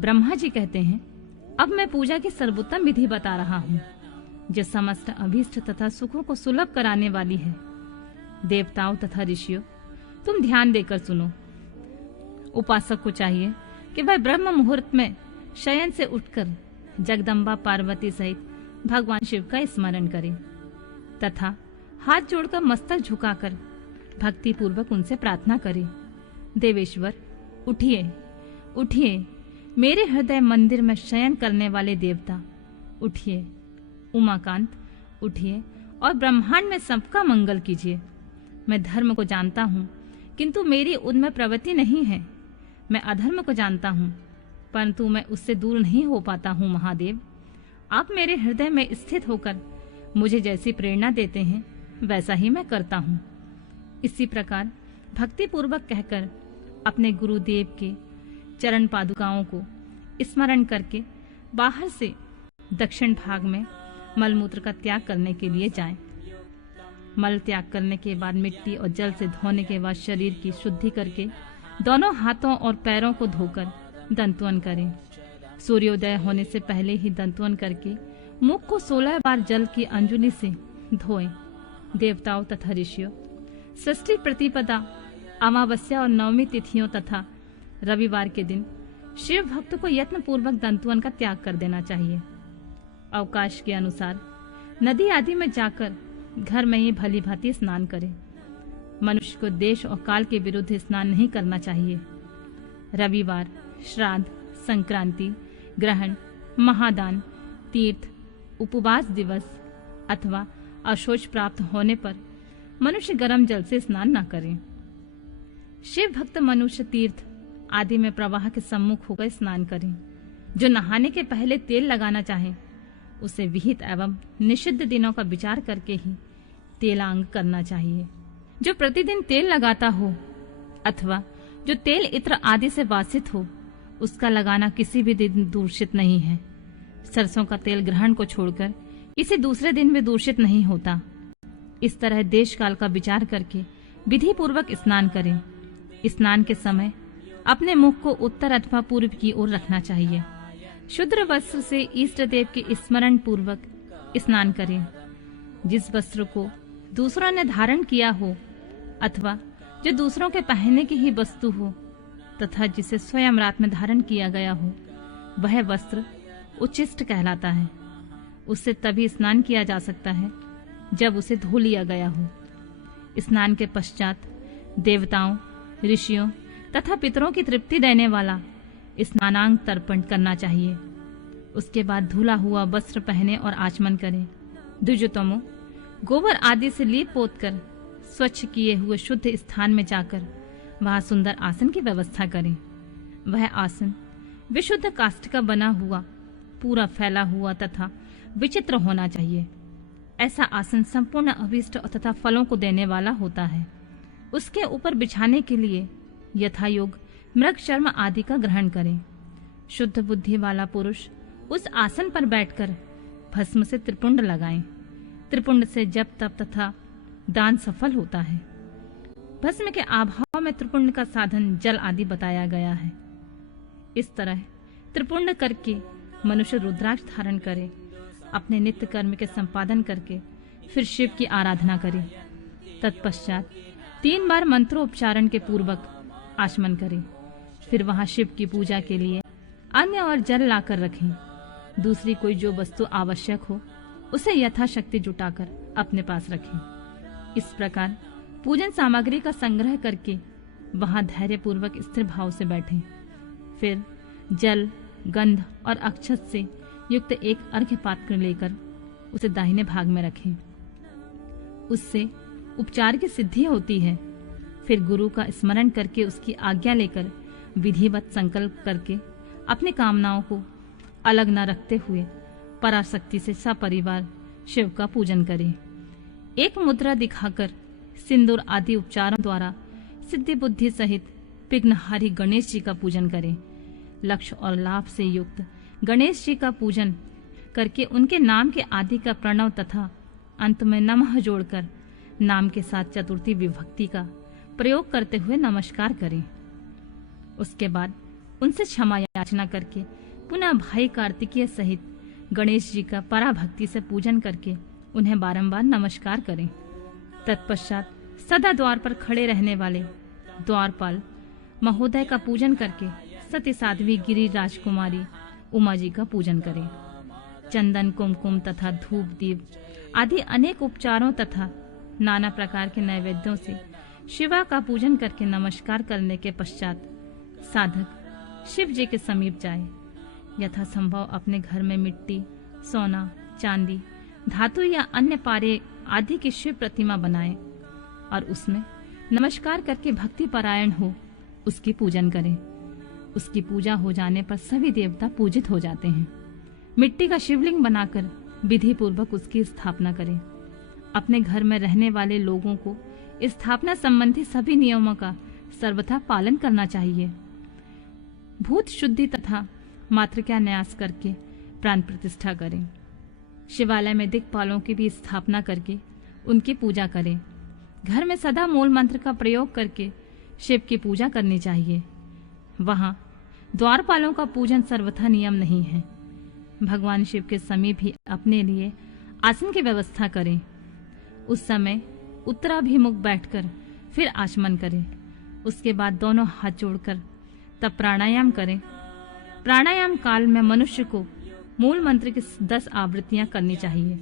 ब्रह्मा जी कहते हैं, अब मैं पूजा की सर्वोत्तम विधि बता रहा हूँ, जो समस्त अभीष्ट तथा सुखों को सुलभ कराने वाली है। देवताओं तथा ऋषियों, तुम ध्यान देकर सुनो। उपासक को चाहिए कि वह ब्रह्म मुहूर्त में शयन से उठकर जगदम्बा पार्वती सहित भगवान शिव का स्मरण करे तथा हाथ जोड़कर मस्तक झुकाकर भक्ति पूर्वक उनसे प्रार्थना करे, देवेश्वर उठिए, उठिए, मेरे हृदय मंदिर में शयन करने वाले देवता उठिए, उमाकांत उठिए और ब्रह्मांड में सबका मंगल कीजिए। मैं धर्म को जानता हूँ, किंतु मेरी उनमें प्रवृत्ति नहीं है। मैं अधर्म को जानता हूँ, परंतु मैं उससे दूर नहीं हो पाता हूँ। महादेव, आप मेरे हृदय में स्थित होकर मुझे जैसी प्रेरणा देते हैं वैसा ही मैं करता हूँ। इसी प्रकार भक्ति पूर्वक कहकर अपने गुरुदेव के चरण पादुकाओं को स्मरण करके बाहर से दक्षिण भाग में मलमूत्र का त्याग करने के लिए जाएं। मल त्याग करने के बाद मिट्टी और जल से धोने के बाद शरीर की शुद्धि करके दोनों हाथों और पैरों को धोकर दंतवन करें। सूर्योदय होने से पहले ही दंतवन करके मुख को 16 बार जल की अंजुलि से धोएं। देवताओं तथा ऋषियों, षष्ठी प्रतिपदा, अमावस्या और नवमी तिथियों तथा रविवार के दिन शिव भक्त को यत्न पूर्वक दंतवन का त्याग कर देना चाहिए। अवकाश के अनुसार नदी आदि में जाकर घर में ही भली भांति स्नान करें। मनुष्य को देश और काल के विरुद्ध स्नान नहीं करना चाहिए। रविवार, श्राद्ध, संक्रांति, ग्रहण, महादान, तीर्थ, उपवास दिवस अथवा अशौच प्राप्त होने पर मनुष्य गर्म जल से स्नान न करें। शिव भक्त मनुष्य तीर्थ आदि में प्रवाह के सम्मुख होकर स्नान करें। जो नहाने के पहले तेल लगाना चाहे उसे विहित एवं निषिद्ध दिनों का विचार करके ही तेलांग करना चाहिए। जो प्रतिदिन तेल लगाता हो अथवा जो तेल इत्र आदि से वासित हो, उसका लगाना किसी भी दिन दूषित नहीं है। सरसों का तेल ग्रहण को छोड़कर किसी दूसरे दिन में दूषित नहीं होता। इस तरह देश काल का विचार करके विधि पूर्वक स्नान करें। स्नान के समय अपने मुख को उत्तर अथवा पूर्व की ओर रखना चाहिए। शुद्र वस्त्र से इष्ट देव के स्मरण पूर्वक स्नान करें। जिस वस्त्र को दूसरों ने धारण किया हो अथवा जो दूसरों के पहनने की ही वस्तु हो तथा जिसे स्वयं रात में धारण किया गया हो, वह वस्त्र उच्छिष्ट कहलाता है। उससे तभी स्नान किया जा सकता है जब उसे धो लिया गया हो। स्नान के पश्चात देवताओं, ऋषियों तथा पितरों की तृप्ति देने वाला स्नानांग तर्पण करना चाहिए। उसके बाद धुला हुआ वस्त्र पहने और आचमन करें। द्विजोतमो, गोबर आदि से लीप पोत कर स्वच्छ किए हुए शुद्ध स्थान में जाकर वहां सुंदर आसन की व्यवस्था करें। वह आसन विशुद्ध काष्ठ का बना हुआ, पूरा फैला हुआ तथा विचित्र होना चाहिए। ऐसा आसन संपूर्ण अभीष्ट तथा फलों को देने वाला होता है। उसके ऊपर बिछाने के लिए यथायोग मृग चर्म आदि का ग्रहण करें। शुद्ध बुद्धि वाला पुरुष उस आसन पर बैठकर भस्म से त्रिपुंड लगाएं। त्रिपुंड से जप तप तथा दान सफल होता है। भस्म के अभाव में त्रिपुंड का साधन जल आदि बताया गया है। इस तरह त्रिपुंड करके मनुष्य रुद्राक्ष धारण करे, अपने नित्य कर्म के संपादन करके फिर शिव की आराधना करे। तत्पश्चात 3 बार मंत्रोच्चारण के पूर्वक आचमन करें। फिर वहां शिव की पूजा के लिए अन्न और जल लाकर रखें। दूसरी कोई जो वस्तु आवश्यक हो उसे यथाशक्ति जुटाकर अपने पास रखें। इस प्रकार पूजन सामग्री का संग्रह करके वहां धैर्य पूर्वक स्थिर भाव से बैठें। फिर जल, गंध और अक्षत से युक्त एक अर्घ्य पात्र लेकर उसे दाहिने भाग में रखें। उससे उपचार की सिद्धि होती है। फिर गुरु का स्मरण करके उसकी आज्ञा लेकर विधिवत संकल्प करके अपनी कामनाओं को अलग न रखते हुए पराशक्ति से सपरिवार शिव का पूजन करें। एक मुद्रा दिखाकर सिंदूर आदि उपचारों द्वारा सिद्धि बुद्धि सहित विघ्नहारी गणेश जी का पूजन करें। लक्ष्य और लाभ से युक्त गणेश जी का पूजन करके उनके नाम के आदि का प्रणव तथा अंत में नमः जोड़कर नाम के साथ चतुर्थी विभक्ति का प्रयोग करते हुए नमस्कार करें। उसके बाद उनसे क्षमा याचना करके पुनः भाई कार्तिकेय सहित गणेश जी का पराभक्ति से पूजन करके उन्हें बारंबार नमस्कार करें। तत्पश्चात सदा द्वार पर खड़े रहने वाले द्वारपाल महोदय का पूजन करके सती साध्वी गिरि राजकुमारी उमा जी का पूजन करें। चंदन, कुमकुम तथा धूप दीप आदि अनेक उपचारों तथा नाना प्रकार के नैवेद्यों से शिवा का पूजन करके नमस्कार करने के पश्चात साधक शिव जी के समीप जाए। यथासंभव अपने घर में मिट्टी, सोना, चांदी, धातु या अन्य पारे आदि की शिव प्रतिमा बनाए और उसमें नमस्कार करके भक्ति परायण हो उसकी पूजन करें। उसकी पूजा हो जाने पर सभी देवता पूजित हो जाते हैं। मिट्टी का शिवलिंग बनाकर विधि पूर्वक उसकी स्थापना करें। अपने घर में रहने वाले लोगों को स्थापना संबंधी सभी नियमों का सर्वथा पालन करना चाहिए। भूत शुद्धि तथा मातृका न्यास करके प्राण प्रतिष्ठा करें। शिवालय में दिक्पालों की भी स्थापना करके उनकी पूजा करें। घर में सदा मूल मंत्र का प्रयोग करके शिव की पूजा करनी चाहिए। वहां द्वारपालों का पूजन सर्वथा नियम नहीं है। भगवान शिव के समीप ही अपने लिए आसन की व्यवस्था करें। उस समय उत्तराभिमुख बैठकर फिर आचमन करें। उसके बाद दोनों हाथ जोड़कर तब प्राणायाम करें। प्राणायाम काल में मनुष्य को मूल मंत्र की 10 आवृत्तियां करनी चाहिए।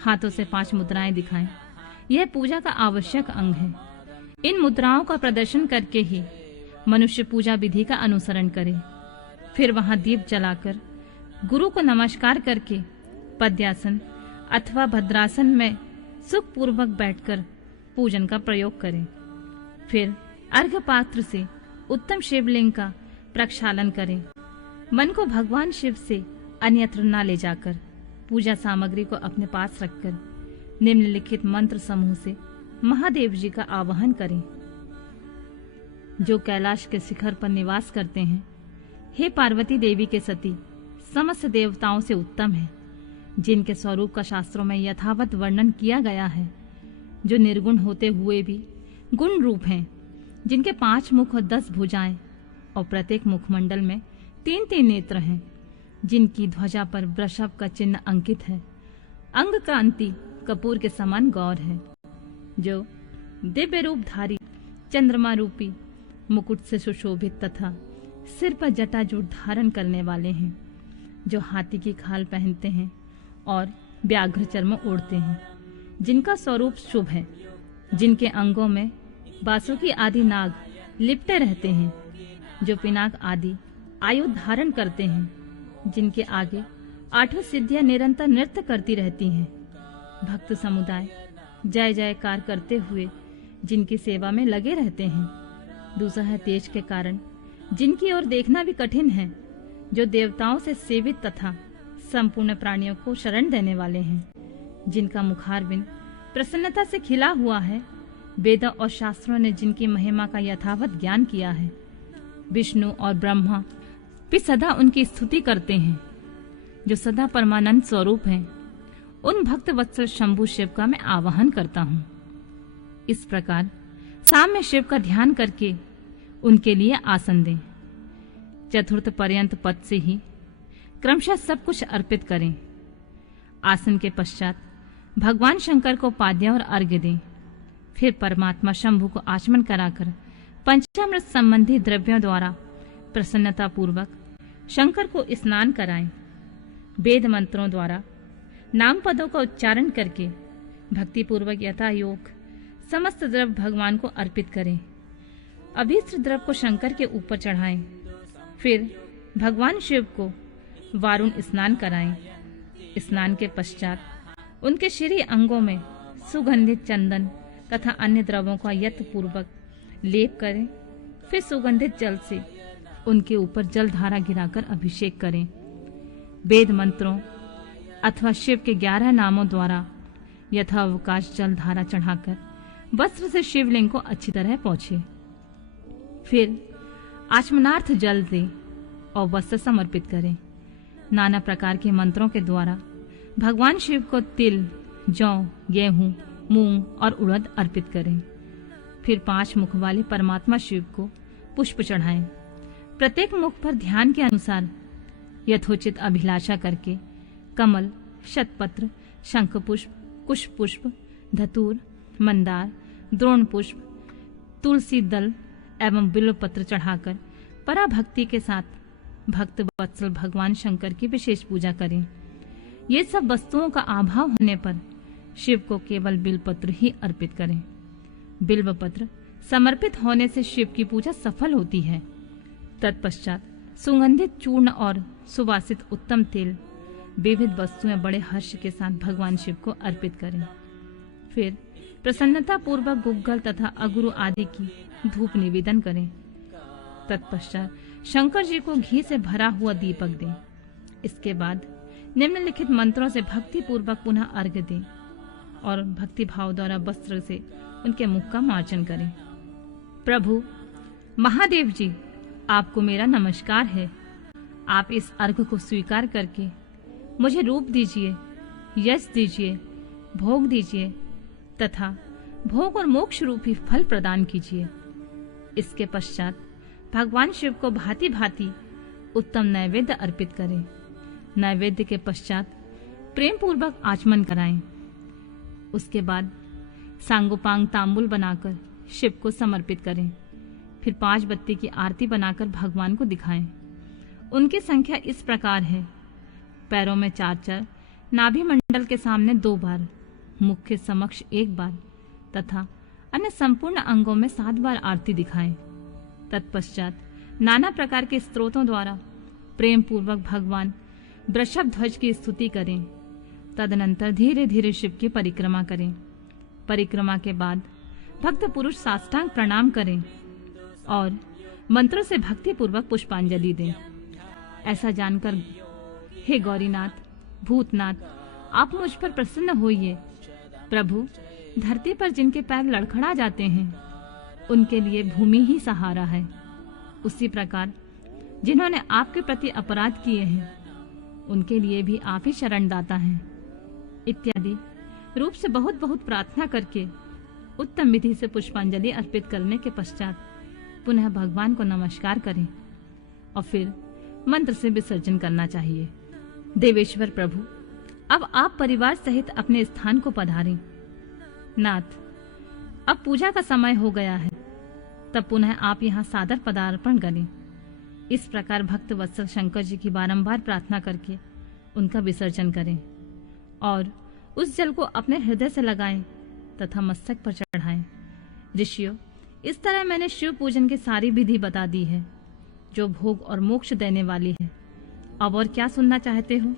हाथों से 5 मुद्राएं दिखाएं। यह पूजा का आवश्यक अंग है। इन मुद्राओं का प्रदर्शन करके ही मनुष्य पूजा विधि का अनुसरण करे। फिर वहां दीप जलाकर गुरु को नमस्कार करके पद्यासन अथवा भद्रासन में सुखपूर्वक बैठकर पूजन का प्रयोग करें। फिर अर्घ्य पात्र से उत्तम शिवलिंग का प्रक्षालन करें। मन को भगवान शिव से अन्यत्र न ले जाकर पूजा सामग्री को अपने पास रखकर निम्नलिखित मंत्र समूह से महादेव जी का आवाहन करें। जो कैलाश के शिखर पर निवास करते हैं, हे पार्वती देवी के सती समस्त देवताओं से उत्तम है, जिनके स्वरूप का शास्त्रों में यथावत वर्णन किया गया है, जो निर्गुण होते हुए भी गुण रूप हैं, जिनके 5 मुख और 10 भुजाएं और प्रत्येक मुखमंडल में 3-3 नेत्र हैं, जिनकी ध्वजा पर वृषभ का चिन्ह अंकित है, अंग कांति कपूर के समान गौर है, जो दिव्य रूपधारी चंद्रमा रूपी मुकुट से सुशोभित तथा सिर पर जटाजूट धारण करने वाले हैं, जो हाथी की खाल पहनते हैं और व्याघ्र चर्म ओढ़ते हैं, जिनका स्वरूप शुभ है, जिनके अंगों में बासुकी आदि नाग लिपटे रहते हैं, जो पिनाक आदि आयुध धारण करते हैं, जिनके आगे 8 सिद्धियां निरंतर नृत्य करती रहती हैं। भक्त समुदाय जय जयकार करते हुए जिनकी सेवा में लगे रहते हैं। दूसरा है तेज के कारण जिनकी ओर देखना भी कठिन है, जो देवताओं से सेवित तथा संपूर्ण प्राणियों को शरण देने वाले हैं, जिनका मुखारबिंद प्रसन्नता से खिला हुआ है। वेदों और शास्त्रों ने जिनकी महिमा का यथावत ज्ञान किया है, विष्णु और ब्रह्मा भी सदा उनकी स्तुति करते हैं, जो सदा परमानंद स्वरूप हैं। उन भक्त वत्सल शंभु शिव का मैं आवाहन करता हूँ। इस प्रकार साम्य शिव का ध्यान करके उनके लिए आसन दें। चतुर्थ पर्यंत पद से ही क्रमशः सब कुछ अर्पित करें। आसन के पश्चात भगवान शंकर को पाद्य और अर्घ्य दें। फिर परमात्मा शंभु को आचमन कराकर पंचामृत संबंधी द्रव्यों द्वारा प्रसन्नता पूर्वक शंकर को स्नान कराएं। वेद मंत्रों द्वारा नाम पदों का उच्चारण करके भक्ति पूर्वक यथा योग समस्त द्रव्य भगवान को अर्पित करें। अभीष्ट द्रव्य को शंकर के ऊपर चढ़ाएं। फिर भगवान शिव को वारुण स्नान कराएं। स्नान के पश्चात उनके श्री अंगों में सुगंधित चंदन तथा अन्य द्रव्यों का यत्न पूर्वक लेप करें। फिर सुगंधित जल से उनके ऊपर जल धारा गिराकर अभिषेक करें। वेद मंत्रों अथवा शिव के 11 नामों द्वारा यथावकाश जल धारा चढ़ाकर वस्त्र से शिवलिंग को अच्छी तरह पोंछे। फिर आचमनार्थ जल दे और वस्त्र समर्पित करें। नाना प्रकार के मंत्रों के द्वारा भगवान शिव को तिल, जौ, गेहूं, मूंग और उड़द अर्पित करें। फिर 5 मुख वाले परमात्मा शिव को पुष्प चढ़ाएं। प्रत्येक मुख पर ध्यान के अनुसार यथोचित अभिलाषा करके कमल, शतपत्र, शंखपुष्प, कुशपुष्प, धतूर, मंदार, द्रोण पुष्प, तुलसी दल एवं बिल्वपत्र चढ़ाकर पराभक्ति के साथ भक्त वत्सल भगवान शंकर की विशेष पूजा करें। ये सब वस्तुओं का अभाव होने पर शिव को केवल बिल्वपत्र ही अर्पित करें। बिल्वपत्र समर्पित होने से शिव की पूजा सफल होती है। तत्पश्चात सुगंधित चूर्ण और सुवासित उत्तम तेल विविध वस्तुएं बड़े हर्ष के साथ भगवान शिव को अर्पित करें। फिर प्रसन्नता पूर्वक गुग्गल तथा अगुरु आदि की धूप निवेदन करें। तत्पश्चात शंकर जी को घी से भरा हुआ दीपक दें। इसके बाद निम्नलिखित मंत्रों से भक्ति पूर्वक पुनः अर्घ्य दें और भक्ति भाव द्वारा वस्त्र से उनके मुख का मार्जन करें। प्रभु महादेव जी, आपको मेरा नमस्कार है। आप इस अर्घ्य को स्वीकार करके मुझे रूप दीजिए, यश दीजिए, भोग दीजिए तथा भोग और मोक्ष रूपी फल प्रदान कीजिए। इसके पश्चात भगवान शिव को भांति भांति उत्तम नैवेद्य अर्पित करें। नैवेद्य के पश्चात प्रेम पूर्वक आचमन कराएं। उसके बाद सांगोपांग तांबूल बनाकर शिव को समर्पित करें। फिर 5 बत्ती की आरती बनाकर भगवान को दिखाएं। उनकी संख्या इस प्रकार है: पैरों में 4-4, नाभि मंडल के सामने 2 बार, मुख के समक्ष 1 बार तथा अन्य संपूर्ण अंगों में 7 बार आरती दिखाएं। तत्पश्चात नाना प्रकार के स्तोत्रों द्वारा प्रेम पूर्वक भगवान वृषभ ध्वज की स्तुति करें। तदनंतर धीरे धीरे शिव की परिक्रमा करें। परिक्रमा के बाद भक्त पुरुष साष्टांग प्रणाम करें और मंत्रों से भक्ति पूर्वक पुष्पांजलि दें। ऐसा जानकर हे गौरीनाथ, भूतनाथ, आप मुझ पर प्रसन्न होइए। प्रभु, धरती पर जिनके पैर लड़खड़ा जाते हैं उनके लिए भूमि ही सहारा है। उसी प्रकार जिन्होंने आपके प्रति अपराध किए हैं उनके लिए भी आप ही शरणदाता हैं। इत्यादि रूप से बहुत बहुत प्रार्थना करके उत्तम विधि से पुष्पांजलि अर्पित करने के पश्चात पुनः भगवान को नमस्कार करें और फिर मंत्र से विसर्जन करना चाहिए। देवेश्वर प्रभु, अब आप परिवार सहित अपने स्थान को पधारें। नाथ, अब पूजा का समय हो गया है, तब पुनः आप यहाँ सादर पदार्पण करें। इस प्रकार भक्त वत्सल शंकर जी की बारंबार प्रार्थना करके उनका विसर्जन करें और उस जल को अपने हृदय से लगाएं तथा मस्तक पर चढ़ाएं। ऋषियों, इस तरह मैंने शिव पूजन की सारी विधि बता दी है जो भोग और मोक्ष देने वाली है। अब और क्या सुनना चाहते हो?